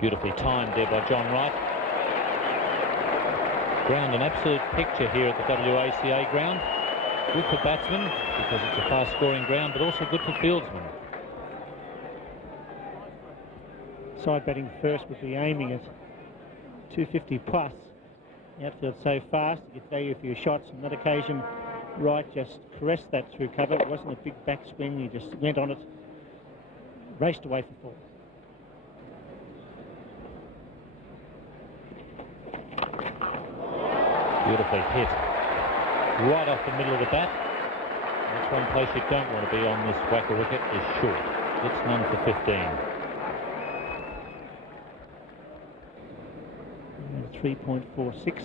Beautifully timed there by John Wright. Ground an absolute picture here at the WACA ground. Good for batsmen because it's a fast-scoring ground, but also good for fieldsmen. Side batting first would be aiming at 250 plus. The outfield's so fast, you get value for your shots. On that occasion, Wright just caressed that through cover. It wasn't a big backswing. He just went on it, raced away for 4. Beautiful hit. Right off the middle of the bat. That's one place you don't want to be on this whacker wicket, is short. It's none for 15. 3.46.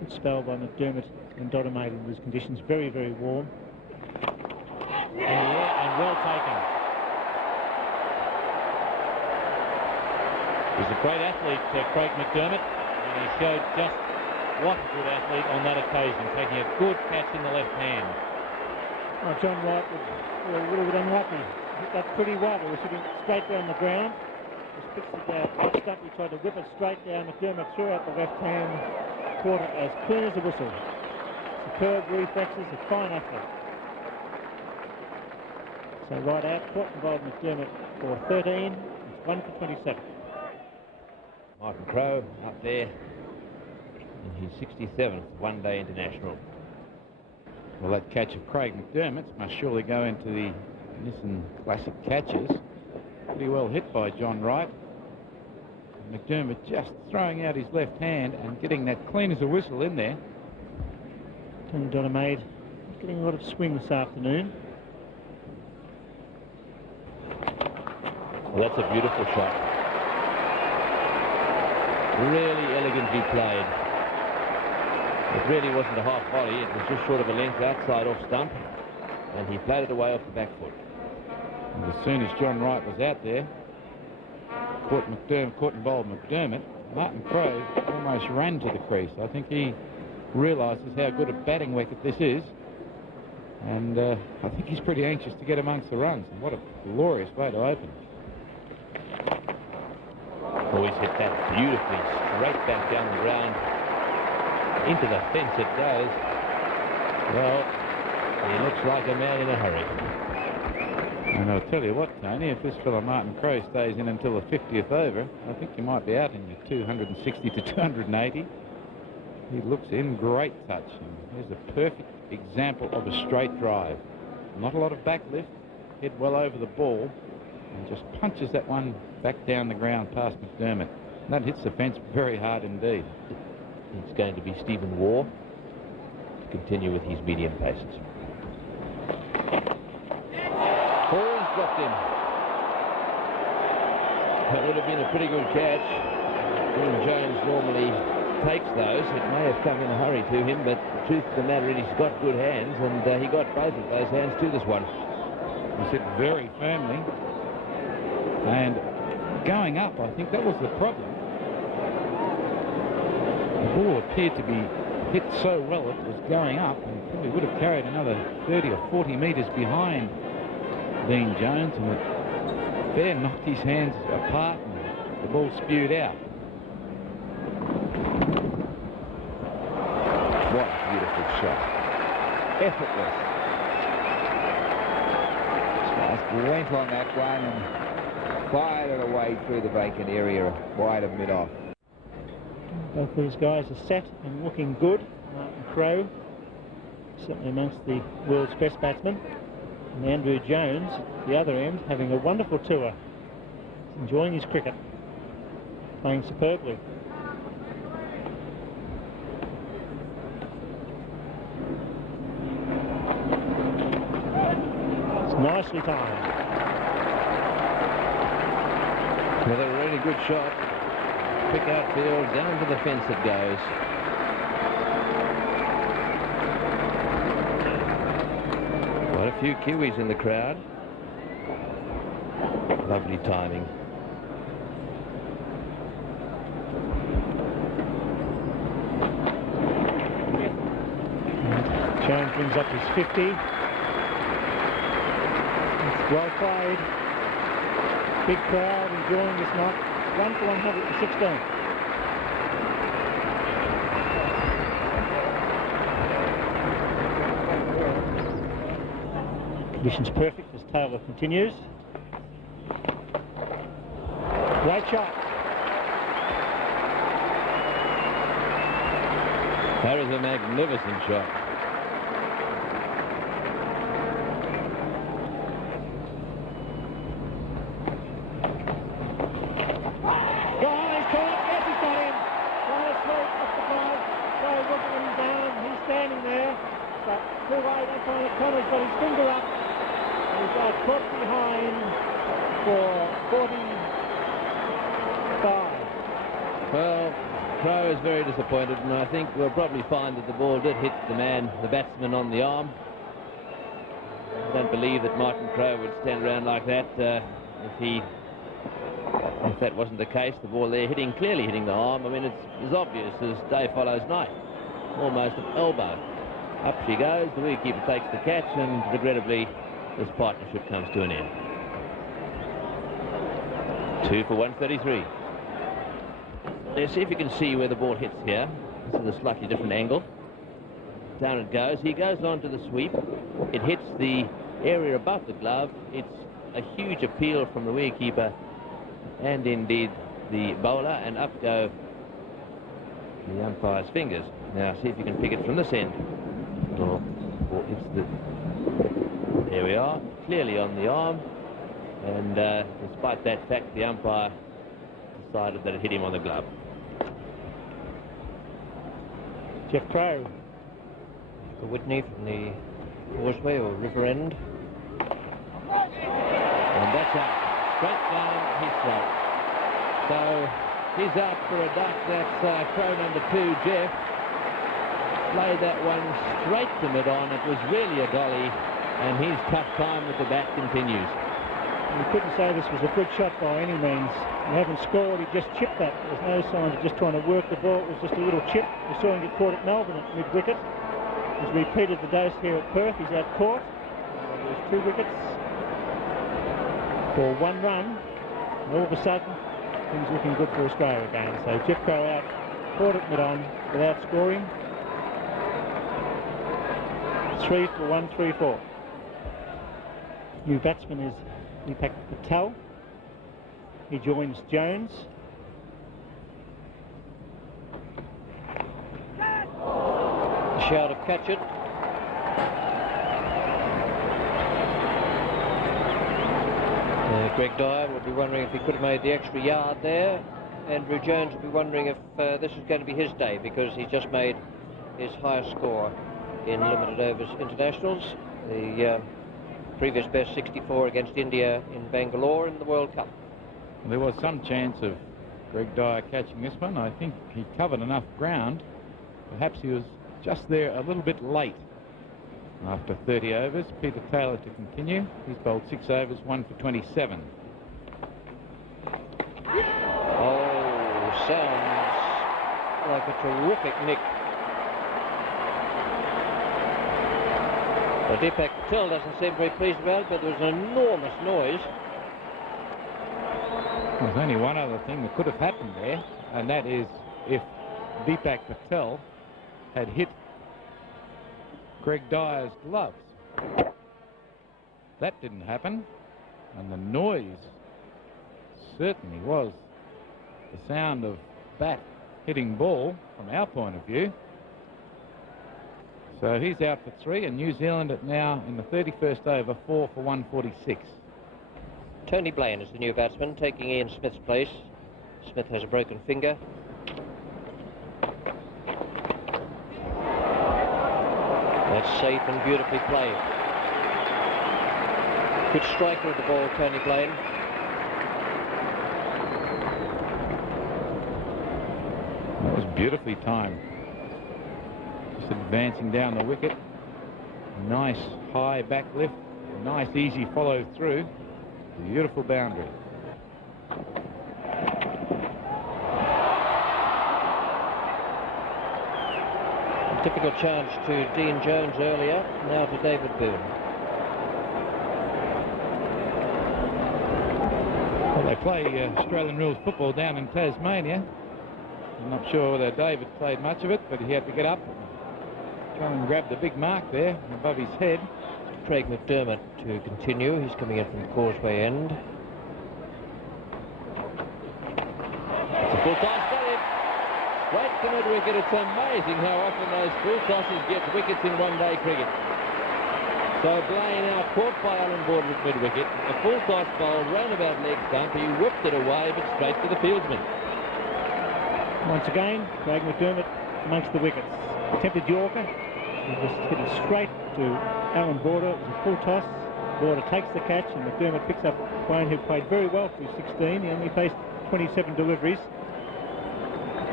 Good spell by McDermott and Dodemaide in these conditions. Very, very warm. And well taken. He's a great athlete, Craig McDermott, and he showed just what a good athlete on that occasion, taking a good catch in the left hand. Oh, John Wright was a little bit unlucky. Hit that pretty wide. It was sitting straight down the ground. Just fixed it down, patched up. He tried to whip it straight down. McDermott threw out the left hand, caught it as clean as a whistle. Superb reflexes, a fine athlete. So right out, caught and bowled McDermott for 13. It's 1 for 27. Martin Crowe up there in his 67th one-day international. Well, that catch of Craig McDermott's must surely go into the Nissan Classic catches. Pretty well hit by John Wright. McDermott just throwing out his left hand and getting that clean as a whistle in there. Tony Dodemaide getting a lot of swing this afternoon. Well, that's a beautiful shot. Really elegantly played. It really wasn't a half volley. It was just short of a length outside off stump, and he played it away off the back foot. And as soon as John Wright was out there, caught and bowled McDermott, Martin Crowe almost ran to the crease. I think he realises how good a batting wicket this is, and I think he's pretty anxious to get amongst the runs. And what a glorious way to open. Always hit that beautifully straight back down the ground. Into the fence it goes. Well, he looks like a man in a hurry. And I'll tell you what, Tony, if this fellow Martin Crowe stays in until the 50th over, I think you might be out in your 260 to 280. He looks in great touch. And here's a perfect example of a straight drive. Not a lot of back lift, head well over the ball, and just punches that one back down the ground past McDermott. And that hits the fence very hard indeed. It's going to be Stephen Waugh to continue with his medium paces. Ball's dropped him. That would have been a pretty good catch. Dean Jones normally takes those. It may have come in a hurry to him, but the truth of the matter is he's got good hands, and he got both of those hands to this one. He hit very firmly. And going up, I think that was the problem. The ball appeared to be hit so well it was going up, and probably would have carried another 30 or 40 metres behind Dean Jones, and it fair knocked his hands apart and the ball spewed out. What a beautiful shot. Effortless. Just went on that one and fired it away through the vacant area wide of mid-off. Both these guys are set and looking good. Martin Crowe, certainly amongst the world's best batsmen. And Andrew Jones, at the other end, having a wonderful tour. Enjoying his cricket. Playing superbly. It's nicely timed. Another really good shot. Pick outfield, down to the fence it goes. Quite a few Kiwis in the crowd. Lovely timing. Jones brings up his 50. It's well played. Big crowd enjoying this night. 1 for 116. Conditions perfect as Taylor continues. Great shot. That is a magnificent shot. Standing there, but too late up on the corner's got his finger up, and he's got caught behind for 45. Well, Crowe is very disappointed, and I think we'll probably find that the ball did hit the batsman on the arm. I don't believe that Martin Crowe would stand around like that if that wasn't the case. The ball there clearly hitting the arm. I mean, it's as obvious as day follows night. Almost an elbow. Up she goes, the wicketkeeper takes the catch, and regrettably this partnership comes to an end. 2 for 133. Let's see if you can see where the ball hits here. This is a slightly different angle. Down it goes. He goes on to the sweep. It hits the area above the glove. It's a huge appeal from the wicketkeeper and indeed the bowler, and up go the umpire's fingers. Now see if you can pick it from this end. Or it's there we are, clearly on the arm, and despite that fact, the umpire decided that it hit him on the glove. Jeff Crowe. For Whitney from the causeway or river end. And that's out. Straight down his throat. So he's out for a duck. That's Crowe number 2, Jeff. Played that one straight to mid-on. It was really a dolly, and his tough time with the bat continues. You couldn't say this was a good shot by any means. He haven't scored, he just chipped that. There's no sign of just trying to work the ball. It was just a little chip. We saw him get caught at Melbourne at mid-wicket. He's repeated the dose here at Perth. He's out caught. There's 2 wickets for 1 run. And all of a sudden, things looking good for Australia again. So Jeff Crowe out, caught at mid-on without scoring. 3 for 134. New batsman is Deepak Patel. He joins Jones. A shout of catch it. Greg Dyer will be wondering if he could have made the extra yard there. Andrew Jones will be wondering if this is going to be his day, because he just made his highest score in limited overs internationals. The previous best 64 against India in Bangalore in the World Cup. There was some chance of Greg Dyer catching this one. I think he covered enough ground. Perhaps he was just there a little bit late. After 30 overs, Peter Taylor to continue. He's bowled 6 overs, 1 for 27. Oh, sounds like a terrific nick. Well, Deepak Patel doesn't seem very pleased about it, but there was an enormous noise. There's only one other thing that could have happened there, and that is if Deepak Patel had hit Greg Dyer's gloves. That didn't happen, and the noise certainly was the sound of bat hitting ball from our point of view. So he's out for 3, and New Zealand at now in the 31st over, 4 for 146. Tony Blaine is the new batsman, taking Ian Smith's place. Smith has a broken finger. That's safe and beautifully played. Good striker of the ball, Tony Blaine. That was beautifully timed. Just advancing down the wicket. Nice high back lift. Nice easy follow through. Beautiful boundary. Difficult chance to Dean Jones earlier, now to David Boone. They play Australian rules football down in Tasmania. I'm not sure whether David played much of it, but he had to get up and try and grab the big mark there above his head. Craig McDermott to continue. He's coming in from the causeway end. It's a full toss, got him. Straight to mid-wicket. It's amazing how often those full tosses get wickets in one-day cricket. So Blaine now caught by Alan Border at mid-wicket. A full toss bowl, round about leg stump. He whipped it away, but straight to the fieldsman. Once again, Craig McDermott amongst the wickets. Attempted Yorker. He just hit it straight to Alan Border. It was a full toss. Border takes the catch, and McDermott picks up Blaine, who played very well through 16. He only faced 27 deliveries.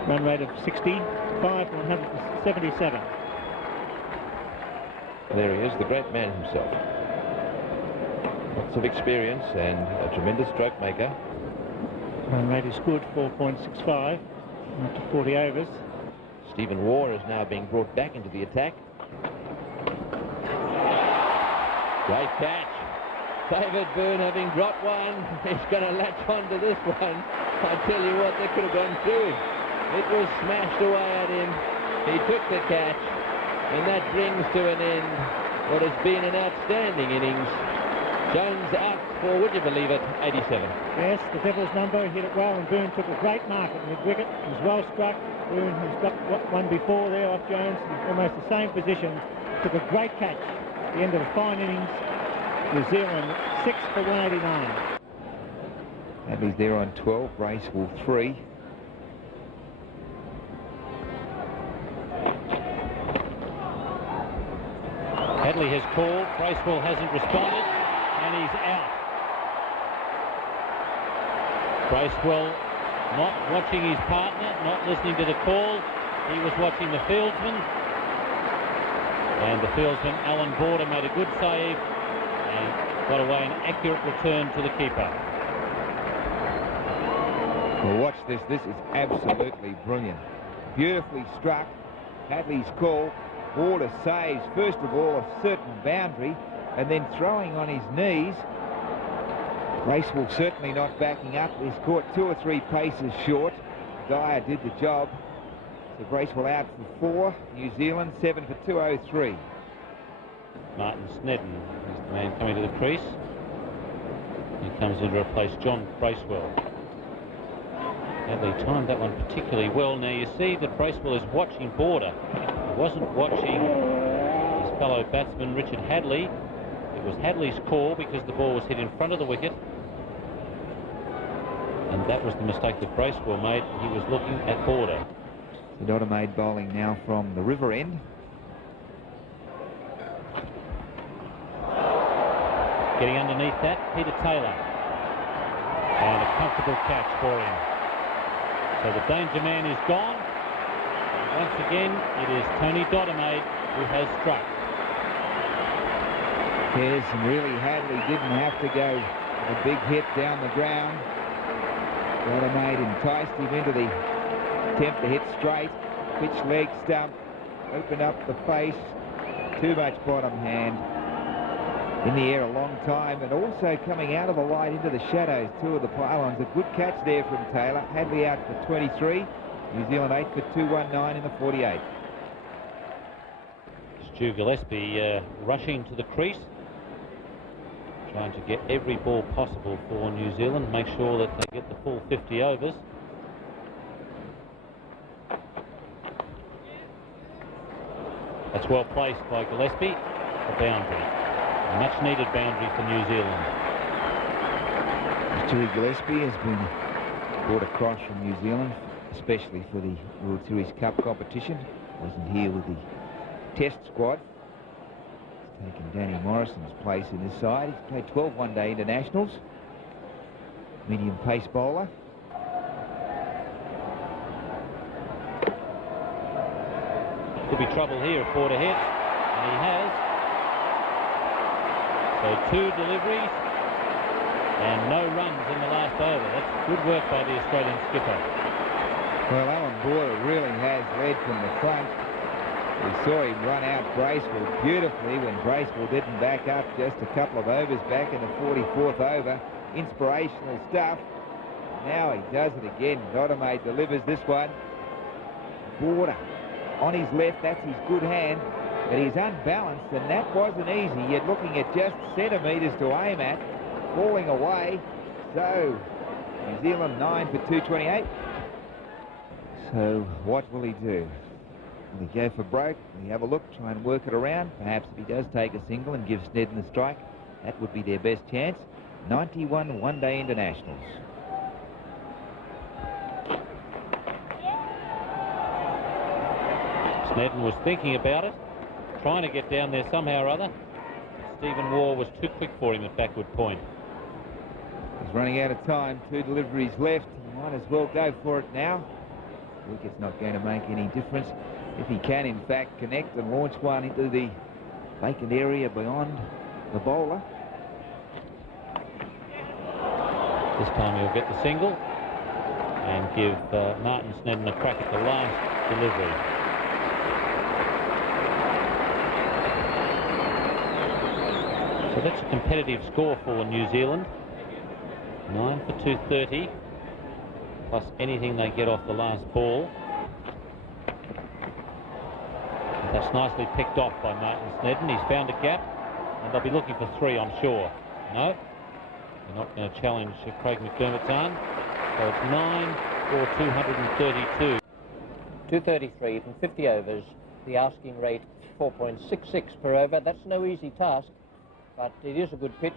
Run rate of 65 for 177. There he is, the great man himself. Lots of experience and a tremendous stroke maker. Run rate is good, 4.65, up to 40 overs. Stephen Waugh is now being brought back into the attack. Great catch. David Byrne, having dropped one, he's going to latch on to this one. I tell you what, that could have gone through him. It was smashed away at him. He took the catch, and that brings to an end what has been an outstanding innings. Jones out for, would you believe it, 87. Yes, the Devil's number, he hit it well, and Boone took a great mark at mid-wicket. He was well struck. Boone, who's got one before there off Jones, in almost the same position, took a great catch at the end of a fine innings. New Zealand 6 for 189. Hadley's there on 12, Bracewell 3. Hadley has called, Bracewell hasn't responded, and he's out. Bracewell not watching his partner, not listening to the call. He was watching the fieldsman. And the fieldsman, Alan Border, made a good save and got away an accurate return to the keeper. Well, watch this. This is absolutely brilliant. Beautifully struck. Hadley's call. Border saves, first of all, a certain boundary, and then throwing on his knees. Bracewell certainly not backing up. He's caught 2 or 3 paces short. Dyer did the job. So Bracewell out for 4. New Zealand 7 for 203. Martin Snedden is the man coming to the crease. He comes in to replace John Bracewell. Hadley timed that one particularly well. Now you see that Bracewell is watching Border. He wasn't watching his fellow batsman Richard Hadley. It was Hadley's call because the ball was hit in front of the wicket. And that was the mistake that Bracewell made. He was looking at Border. Dodemaide bowling now from the river end. Getting underneath that, Peter Taylor. And a comfortable catch for him. So the danger man is gone. And once again, it is Tony Dodemaide who has struck. Yes, and really Hadley didn't have to go a big hit down the ground. Dodemaide enticed him into the attempt to hit straight. Pitch leg stump, opened up the face. Too much bottom hand. In the air a long time, and also coming out of the light into the shadows, 2 of the pylons. A good catch there from Taylor. Hadley out for 23. New Zealand 8 for 219 in the 48. Stu Gillespie rushing to the crease, trying to get every ball possible for New Zealand, make sure that they get the full 50 overs. That's well placed by Gillespie. A boundary. A much needed boundary for New Zealand. Stewie Gillespie has been brought across from New Zealand, especially for the World Series Cup competition. Wasn't here with the Test squad. He's taken Danny Morrison's place in this side. He's played 12 one-day internationals. Medium pace bowler. Could be trouble here if Border hits, and he has. So 2 deliveries and no runs in the last over. That's good work by the Australian skipper. Well, Alan Border really has led from the front. We saw him run out Bracewell beautifully when Bracewell didn't back up just a couple of overs back in the 44th over. Inspirational stuff. Now he does it again. Dodome delivers this one. Border on his left, that's his good hand, but he's unbalanced, and that wasn't easy. You're looking at just centimetres to aim at, falling away. So New Zealand 9 for 228. So what will he do? Will he go for broke? Will he have a look, try and work it around? Perhaps if he does take a single and give Snedden the strike, that would be their best chance. 91 one-day internationals. Snedden was thinking about it, trying to get down there somehow or other. But Stephen Waugh was too quick for him at backward point. He's running out of time. 2 deliveries left. He might as well go for it now. Wicket's not going to make any difference. If he can, in fact, connect and launch one into the vacant area beyond the bowler. This time he'll get the single and give Martin Snedden a crack at the last delivery. So that's a competitive score for New Zealand. 9 for 230, plus anything they get off the last ball. And that's nicely picked off by Martin Snedden. He's found a gap, and they'll be looking for 3, I'm sure. No, they're not going to challenge Craig McDermott's arm. So it's 9 for 232. 233 from 50 overs. The asking rate 4.66 per over. That's no easy task, but it is a good pitch.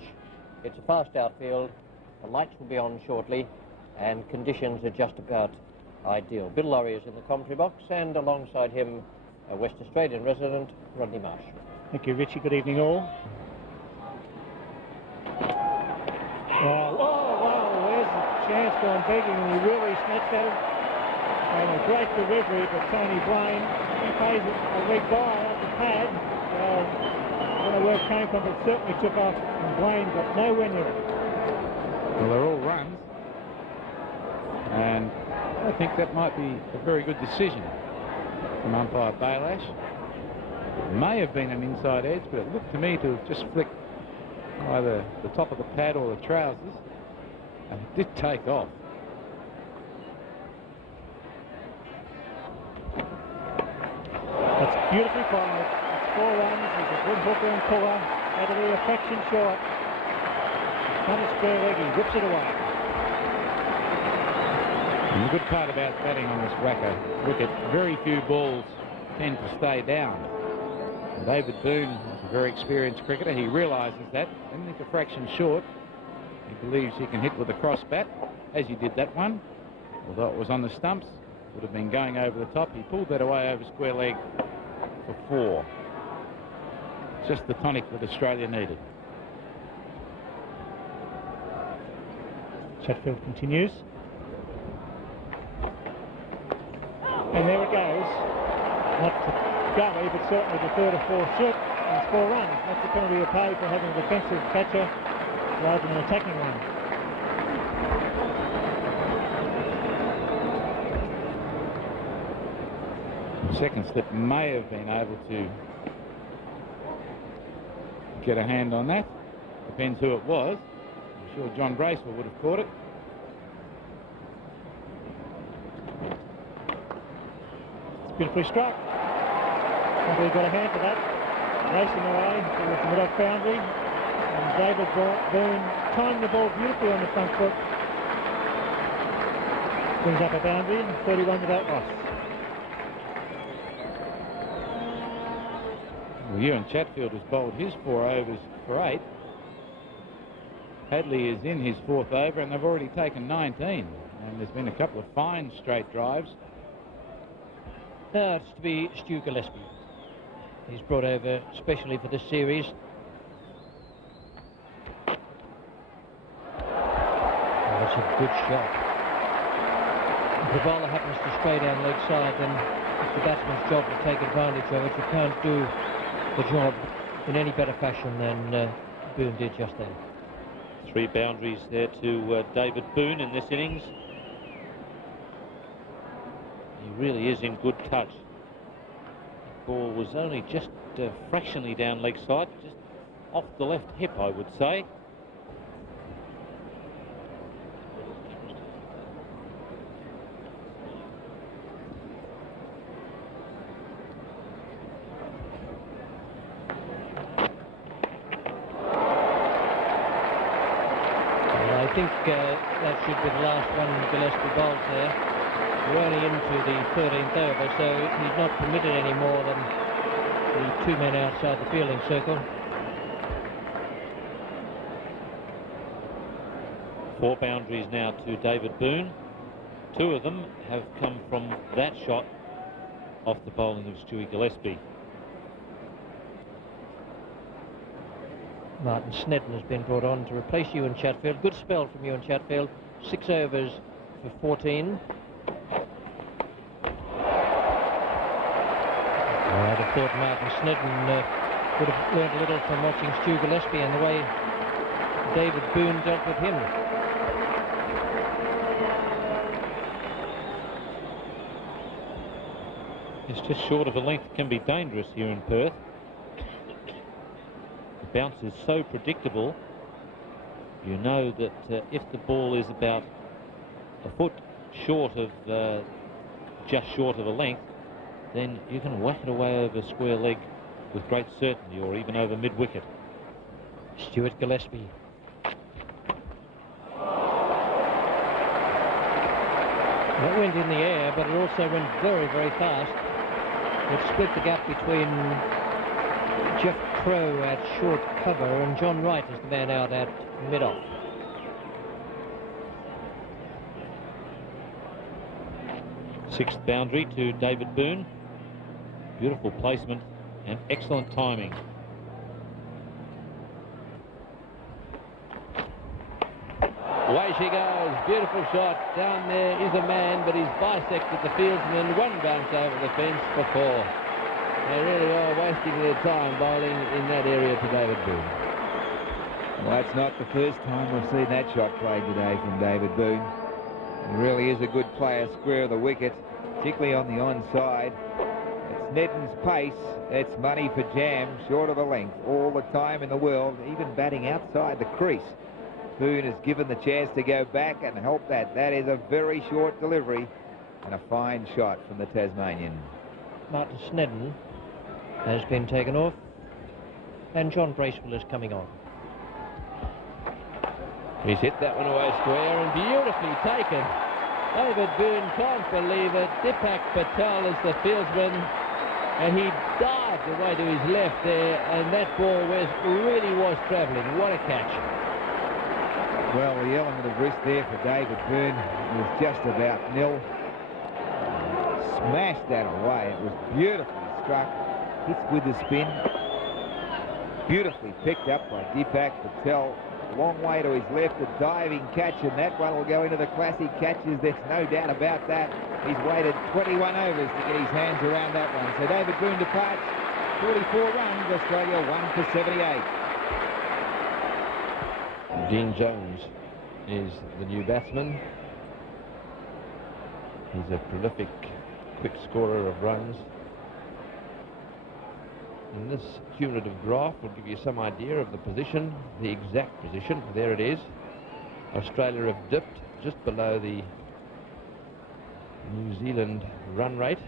It's a fast outfield. The lights will be on shortly, and conditions are just about ideal. Bill Laurie is in the commentary box, and alongside him, a West Australian resident, Rodney Marsh. Thank you, Richie. Good evening, all. Oh, wow, there's a chance gone begging, and he really snatched at it. And a great delivery, but Tony Blaine, he pays a leg by up the pad. I don't know where it came from, but certainly took off, and Blaine got nowhere near it. Well, they're all runs, and I think that might be a very good decision from umpire Baylash. It may have been an inside edge, but it looked to me to have just flicked either the top of the pad or the trousers, and it did take off. That's beautifully fired. It's 4 runs. He's a good hooker and puller. Had to be a fraction short. Not a square leg, he whips it away. And the good part about batting on this Wacker wicket, very few balls tend to stay down. And David Boone is a very experienced cricketer. He realises that. Even if a fraction short, he believes he can hit with a cross bat, as he did that one. Although it was on the stumps, would have been going over the top. He pulled that away over square leg for 4. Just the tonic that Australia needed. Chatfield continues. And there it goes. Not to gully, but certainly the 3rd or 4th shoot. And it's 4 runs. That's the penalty you pay for having a defensive catcher rather than an attacking one. The second slip may have been able to get a hand on that. Depends who it was. I'm sure John Bracewell would have caught it. It's beautifully struck. Probably got a hand for that. Racing away towards the mid-off boundary. And David Boone timed the ball beautifully on the front foot. Brings up a boundary, 31 without loss. Well, Ewan Chatfield has bowled his 4 overs for 8. Hadley is in his 4th over, and they've already taken 19. And there's been a couple of fine straight drives. Now it's to be Stu Gillespie. He's brought over specially for this series. Oh, that's a good shot. If the bowler happens to stray down leg side, then it's the batsman's job to take advantage of it. You can't do the job in any better fashion than Boone did just then. 3 boundaries there to David Boone in this innings. He really is in good touch. The ball was only just fractionally down leg side, just off the left hip, I would say. think that should be the last one Gillespie bowls there. We're only into the 13th over, so he's not permitted any more than the 2 men outside the fielding circle. 4 boundaries now to David Boone. 2 of them have come from that shot off the bowling of Stewie Gillespie. Martin Snedden has been brought on to replace Ewan Chatfield. Good spell from Ewan Chatfield. 6 overs for 14. I'd have thought Martin Snedden would have learned a little from watching Stu Gillespie and the way David Boone dealt with him. It's just short of a length can be dangerous here in Perth. The bounce is so predictable. You know that if the ball is about a foot short of, just short of a length, then you can whack it away over square leg with great certainty, or even over mid-wicket. Stuart Gillespie. That went in the air, but it also went very, very fast. It split the gap between Jeff Crow at short cover and John Wright is the man out at mid-off. Sixth boundary to David Boone. Beautiful placement and excellent timing. Away she goes, beautiful shot. Down there is a man, but he's bisected the fieldsman. 1 bounce over the fence for 4. They really are wasting their time bowling in that area to David Boone. Well, that's not the first time we've seen that shot played today from David Boone. He really is a good player, square of the wicket, particularly on the onside. It's Snedden's pace. It's money for Jam, short of a length all the time in the world, even batting outside the crease. Boone is given the chance to go back and help that. That is a very short delivery and a fine shot from the Tasmanian. Martin Snedden has been taken off and John Bracewell is coming on. He's hit that one away square and beautifully taken. David Boone can't believe it. Deepak Patel is the fieldsman and he dived away to his left there, and that ball really was travelling. What a catch. Well, the element of risk there for David Boone was just about nil. Smashed that away. It was beautifully struck. Hits with the spin. Beautifully picked up by Deepak Patel. Long way to his left, a diving catch, and that one will go into the classic catches. There's no doubt about that. He's waited 21 overs to get his hands around that one. So David Boone departs. 44 runs. Australia 1 for 78. Dean Jones is the new batsman. He's a prolific, quick scorer of runs. And this cumulative graph will give you some idea of the position, the exact position. There it is. Australia have dipped just below the New Zealand run rate,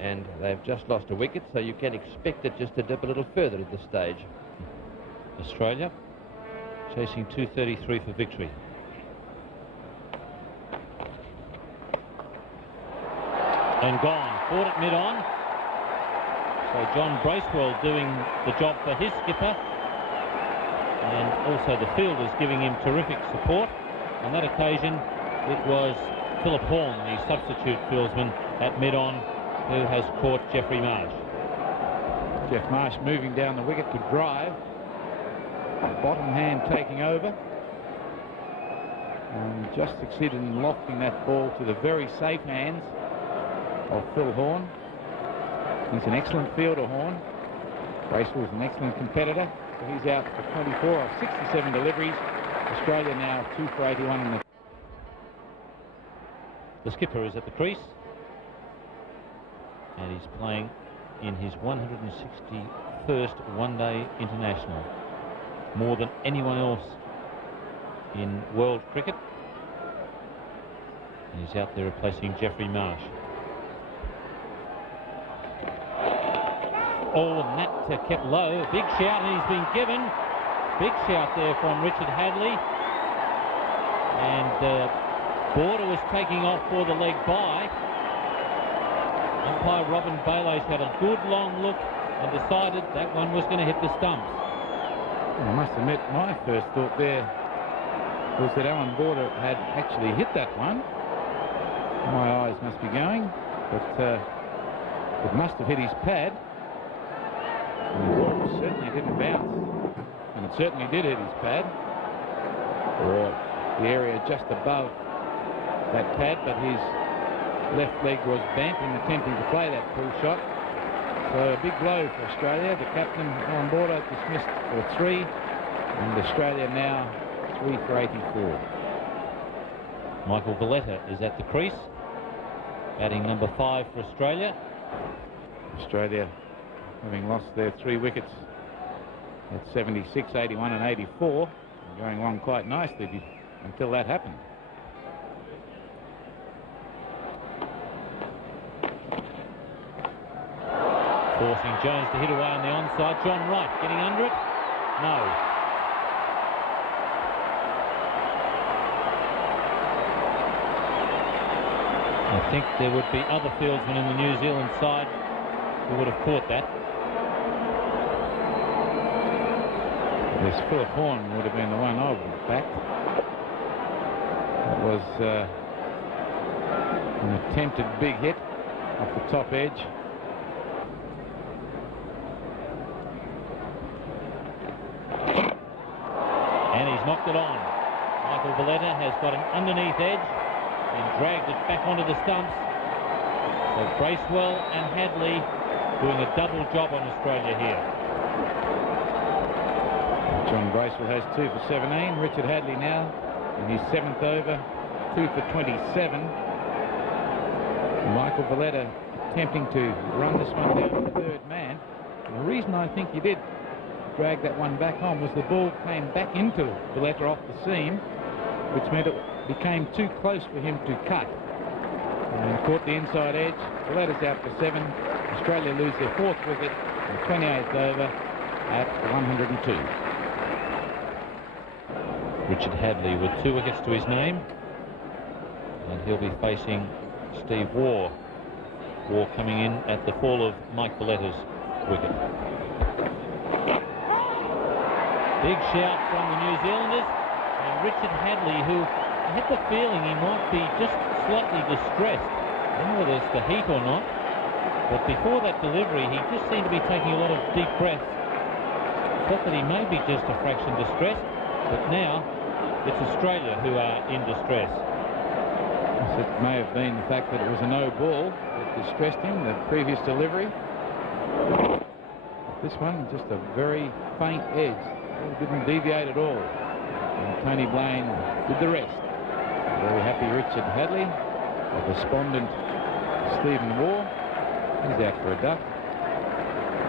and they've just lost a wicket, so you can expect it just to dip a little further at this stage. Australia chasing 233 for victory. And gone. Caught at mid-on. So John Bracewell doing the job for his skipper. And also the fielders giving him terrific support. On that occasion, it was Philip Horn, the substitute fieldsman at mid-on, who has caught Geoffrey Marsh. Jeff Marsh moving down the wicket to drive. The bottom hand taking over. And just succeeded in lofting that ball to the very safe hands of Phil Horn. He's an excellent fielder, Horn. Bracewell's an excellent competitor. So he's out for 24 of 67 deliveries. Australia now 2 for 81 in the... The skipper is at the crease. And he's playing in his 161st one-day international. More than anyone else in world cricket. And he's out there replacing Geoffrey Marsh. Oh, and that kept low. A big shout, and he's been given. Big shout there from Richard Hadley. and Border was taking off for the leg by. Umpire Robin Bayless had a good long look and decided that one was going to hit the stumps. I must admit, my first thought there was that Alan Border had actually hit that one. My eyes must be going, but it must have hit his pad. And the ball certainly didn't bounce, and it certainly did hit his pad, or the area just above that pad, but his left leg was bent in attempting to play that pull shot. So a big blow for Australia. The captain, Alan Border, dismissed for 3, and Australia now 3 for 84. Michael Valletta is at the crease, batting number 5 for Australia. Australia having lost their 3 wickets at 76, 81 and 84, and going along quite nicely until that happened. Forcing Jones to hit away on the onside. John Wright getting under it. No. I think there would be other fieldsmen in the New Zealand side who would have caught that. This Philip Horn would have been the one I would have backed. It was an attempted big hit off the top edge. And he's knocked it on. Michael Valletta has got an underneath edge and dragged it back onto the stumps. So Bracewell and Hadley doing a double job on Australia here. John Bracewell has 2 for 17. Richard Hadley now in his 7th over, 2 for 27. Michael Valletta attempting to run this one down to the 3rd man. And the reason I think he did drag that one back on was the ball came back into Valletta off the seam, which meant it became too close for him to cut. And caught the inside edge. Valletta's out for 7. Australia lose their 4th wicket, the 28th over at 102. Richard Hadley with 2 wickets to his name, and he'll be facing Steve Waugh. Waugh coming in at the fall of Mike Valletta's wicket. Big shout from the New Zealanders, and Richard Hadley, who I had the feeling he might be just slightly distressed. I don't know whether it's the heat or not, but before that delivery he just seemed to be taking a lot of deep breaths. Thought that he may be just a fraction distressed, but now it's Australia who are in distress. It may have been the fact that it was a no ball that distressed him, the previous delivery. This one, just a very faint edge. It didn't deviate at all. And Tony Blaine did the rest. Very happy Richard Hadley. A despondent Stephen Waugh. He's out for a duck.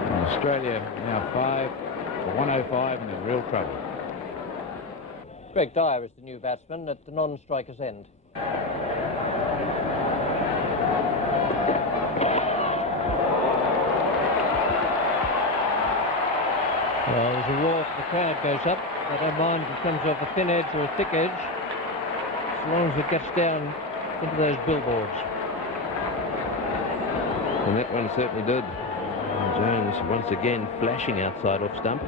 And Australia now 5 for 105 and in real trouble. Greg Dyer is the new batsman at the non-striker's end. Well, there's a roar if the crowd goes up. I don't mind if it comes off a thin edge or a thick edge, as long as it gets down into those billboards. And that one certainly did. Jones once again flashing outside off stump.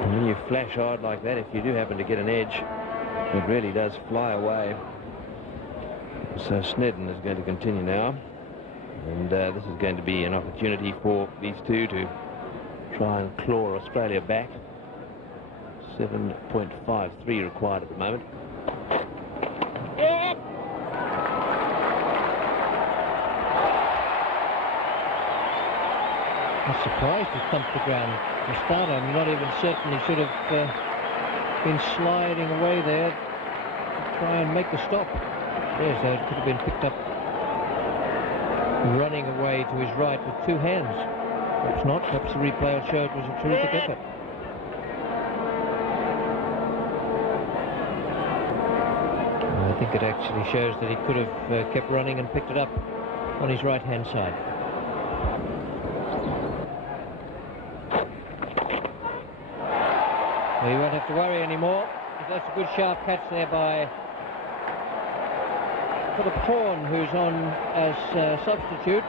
And when you flash hard like that, if you do happen to get an edge, it really does fly away. So Snedden is going to continue now. And this is going to be an opportunity for these two to try and claw Australia back. 7.53 required at the moment. I'm surprised he thumped the ground to start. I'm not even certain he should have been sliding away there to try and make the stop. Yes, it could have been picked up running away to his right with 2 hands. Perhaps not. Perhaps the replay will show it was a terrific effort. I think it actually shows that he could have kept running and picked it up on his right-hand side. Well, you won't have to worry anymore. That's a good sharp catch there by Philip Horn, who's on as substitute.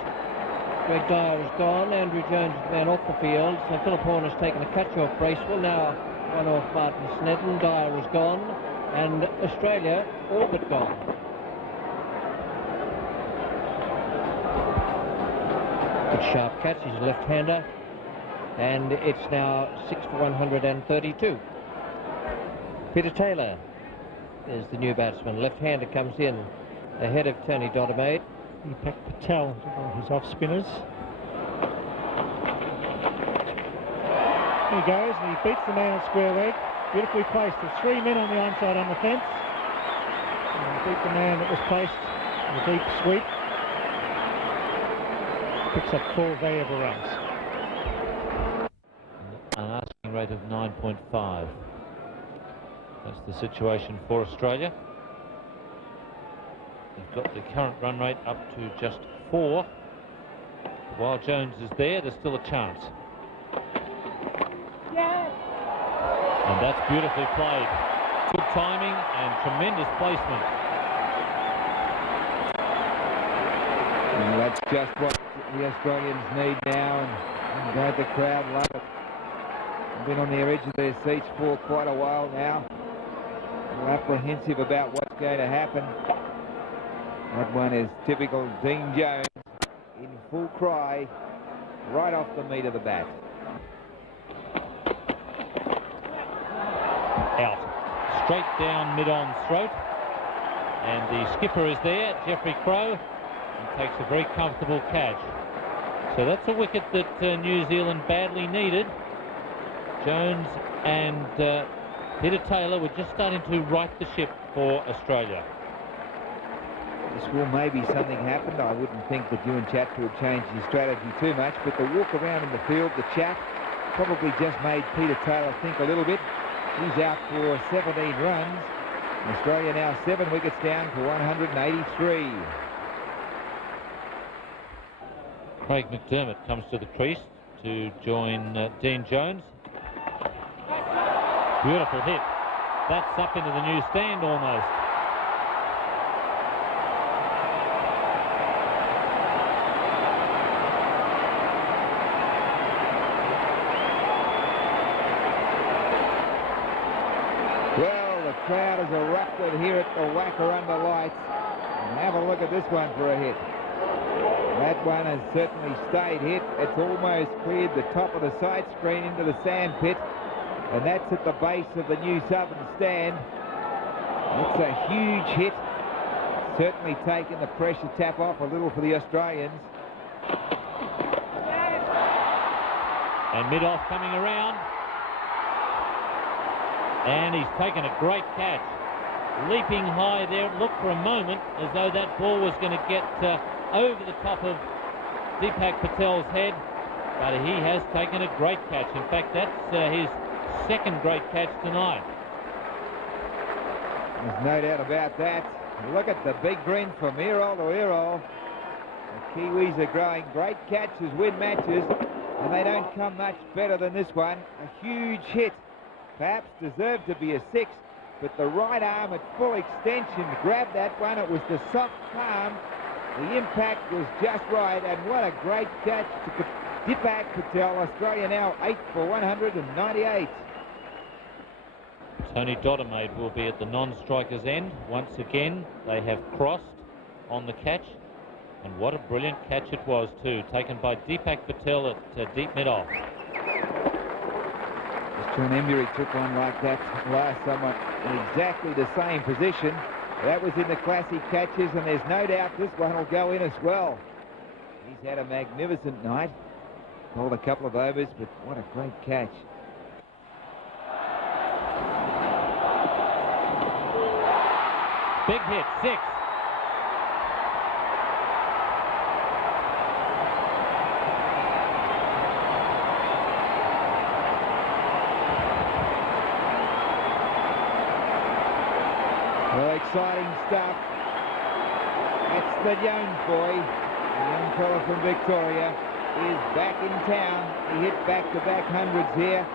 Greg Dyer is gone. Andrew Jones is the man off the field. So Philip Horn has taken a catch off Bracewell. Now one off Martin Snedden. Dyer is gone. And Australia all but gone. Good sharp catch. He's a left-hander. And it's now 6 for 132. Peter Taylor is the new batsman. Left-hander comes in ahead of Tony Dodemaide. Deepak Patel, one of his off-spinners. He goes and he beats the man at square leg. Beautifully placed. There's 3 men on the onside on the fence. And he beat the man that was placed in a deep sweep. Picks up 4 valuable runs. An asking rate of 9.5. That's the situation for Australia. They've got the current run rate up to just 4. While Jones is there, there's still a chance. And that's beautifully played. Good timing and tremendous placement. Well, that's just what the Australians need now, and I'm glad the crowd love it. They've been on the edge of their seats for quite a while now. They're apprehensive about what's going to happen. That one is typical Dean Jones in full cry, right off the meat of the bat. Out. Straight down mid-on throat. And the skipper is there, Geoffrey Crowe, and takes a very comfortable catch. So that's a wicket that New Zealand badly needed. Jones and Peter Taylor were just starting to right the ship for Australia. This will maybe something happened. I wouldn't think that Ewan Chatfield would change his strategy too much, but the walk around in the field, the chat, probably just made Peter Taylor think a little bit. He's out for 17 runs. Australia now 7 wickets down for 183. Craig McDermott comes to the crease to join Dean Jones. Beautiful hit. That's up into the new stand almost. Well, the crowd has erupted here at the Wacker under lights. And have a look at this one for a hit. That one has certainly stayed hit. It's almost cleared the top of the side screen into the sand pit. And that's at the base of the new southern stand. It's a huge hit. Certainly taken the pressure tap off a little for the Australians. And mid-off coming around. And he's taken a great catch. Leaping high there. It looked for a moment as though that ball was going to get over the top of Deepak Patel's head. But he has taken a great catch. In fact, that's his second great catch tonight. There's no doubt about that. Look at the big grin from Errol to Errol. The Kiwis are growing. Great catches win matches, and they don't come much better than this one. A huge hit. Perhaps deserved to be a 6, but the right arm at full extension grabbed that one. It was the soft palm. The impact was just right, and what a great catch to Deepak Patel. Australia now 8 for 198. Tony Dodemaide will be at the non-striker's end. Once again, they have crossed on the catch. And what a brilliant catch it was, too. Taken by Deepak Patel at deep mid-off. John Embury took one like that last summer in exactly the same position. That was in the classic catches, and there's no doubt this one will go in as well. He's had a magnificent night. Called a couple of overs, but what a great catch. Big hit, 6. Well, exciting stuff. That's the Jones boy. The young fella from Victoria is back in town. He hit back-to-back hundreds here.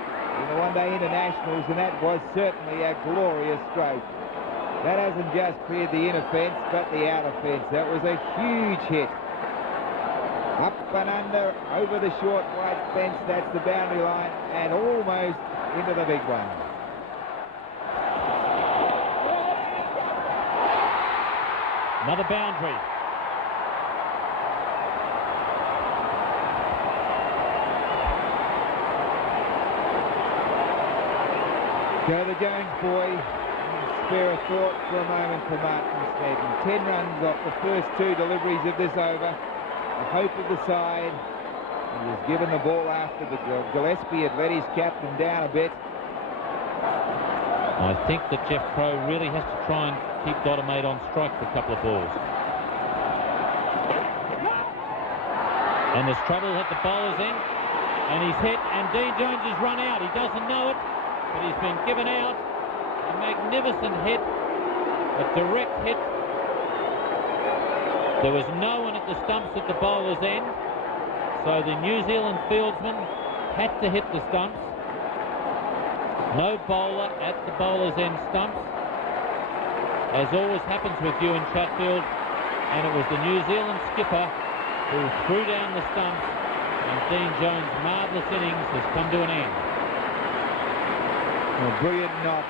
in the one-day internationals, and that was certainly a glorious stroke. That hasn't just cleared the inner fence, but the outer fence. That was a huge hit. Up and under, over the short white fence, that's the boundary line, and almost into the big one. Another boundary. Go the Jones boy. Spare a thought for a moment for Martin Snedden. 10 runs off the first 2 deliveries of this over. The hope of the side. He was given the ball after, but Gillespie had let his captain down a bit. I think that Jeff Crow really has to try and keep Dottermaid on strike for a couple of balls. And there's trouble at the bowler's end. And he's hit, and Dean Jones has run out. He doesn't know it, but he's been given out. A magnificent hit, a direct hit. There was no one at the stumps at the bowler's end, so the New Zealand fieldsman had to hit the stumps. No bowler at the bowler's end stumps, as always happens with Ewan Chatfield, and it was the New Zealand skipper who threw down the stumps, and Dean Jones' marvellous innings has come to an end. A brilliant knock.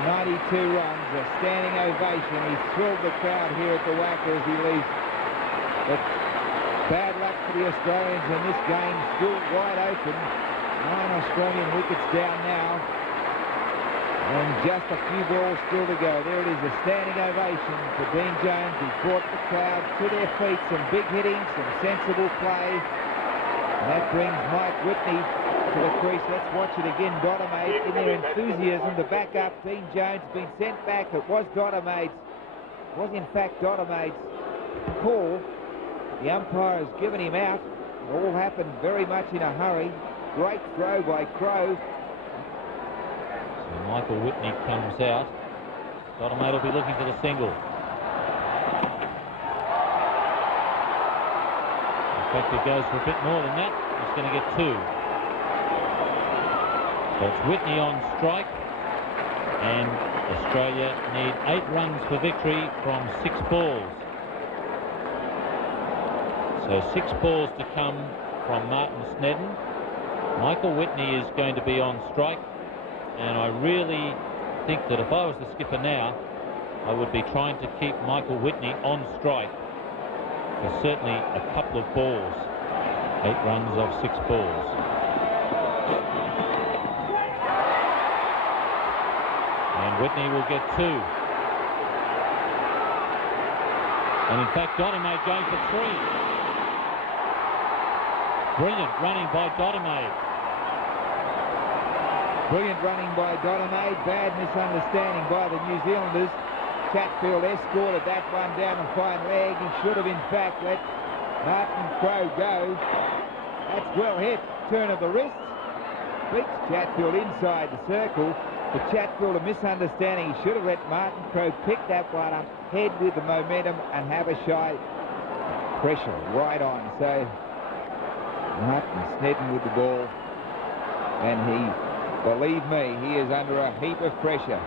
92 runs, a standing ovation. He's thrilled the crowd here at the Wacker as he leaves. But bad luck for the Australians in this game, still wide open. 9 Australian wickets down now. And just a few balls still to go. There it is, a standing ovation for Dean Jones. He brought the crowd to their feet. Some big hitting, some sensible play. And that brings Mike Whitney to the crease. Let's watch it again. Dottermaid in their enthusiasm to back up. Dean Jones been sent back. It was Dottermaid's. It was in fact Dottermaid's call. The umpire has given him out. It all happened very much in a hurry. Great throw by Crow. So Michael Whitney comes out. Dottermaid will be looking for the single. In fact, he goes for a bit more than that. He's going to get 2. So it's Whitney on strike, and Australia need 8 runs for victory from 6 balls. So 6 balls to come from Martin Snedden. Michael Whitney is going to be on strike, and I really think that if I was the skipper now, I would be trying to keep Michael Whitney on strike for certainly a couple of balls. 8 runs off 6 balls. And Whitney will get 2. And in fact, Dottermaid going for 3. Brilliant running by Dottermaid. Brilliant running by Dottermaid. Bad misunderstanding by the New Zealanders. Chatfield escorted that one down the fine leg. He should have in fact let Martin Crow go. That's well hit. Turn of the wrist. Beats Chatfield inside the circle. But Chatfield, a misunderstanding. He should have let Martin Crow pick that one up, head with the momentum and have a shot. Pressure right on. So Martin Snedden with the ball. And he, believe me, he is under a heap of pressure.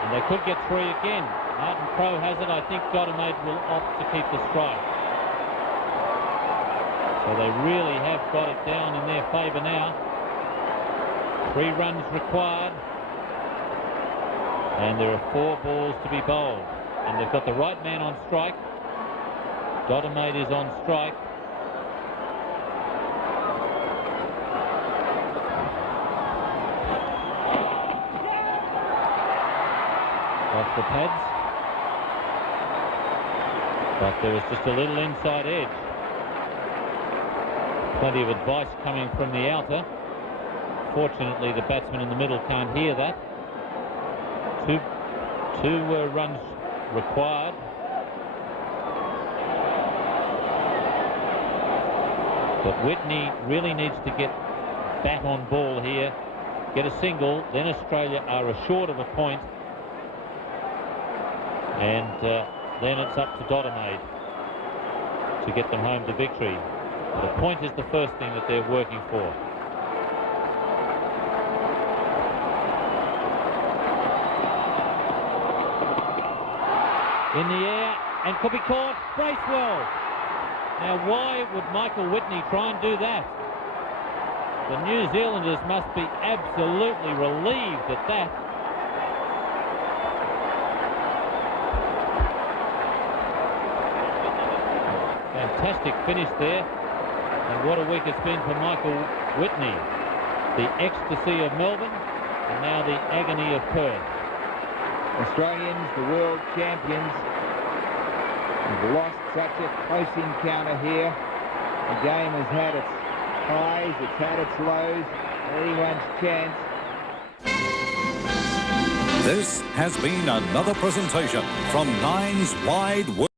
And they could get 3 again. Martin Crow has it. I think Dottermaid will opt to keep the strike. So they really have got it down in their favour now. 3 runs required. And there are 4 balls to be bowled. And they've got the right man on strike. Dottermaid is on strike. Off the pads. But there was just a little inside edge. Plenty of advice coming from the outer. Fortunately, the batsman in the middle can't hear that. Two runs required. But Whitney really needs to get bat on ball here, get a single, then Australia are ashort of a point, and then it's up to Dottermaid. to get them home to victory. But a point is the first thing that they're working for. In the air, and could be caught. Bracewell. Now, why would Michael Whitney try and do that? The New Zealanders must be absolutely relieved at that. Fantastic finish there. And what a week it's been for Michael Whitney. The ecstasy of Melbourne, and now the agony of Perth. Australians, the world champions, have lost such a close encounter here. The game has had its highs, it's had its lows. Anyone's chance. This has been another presentation from Nine's Wide World.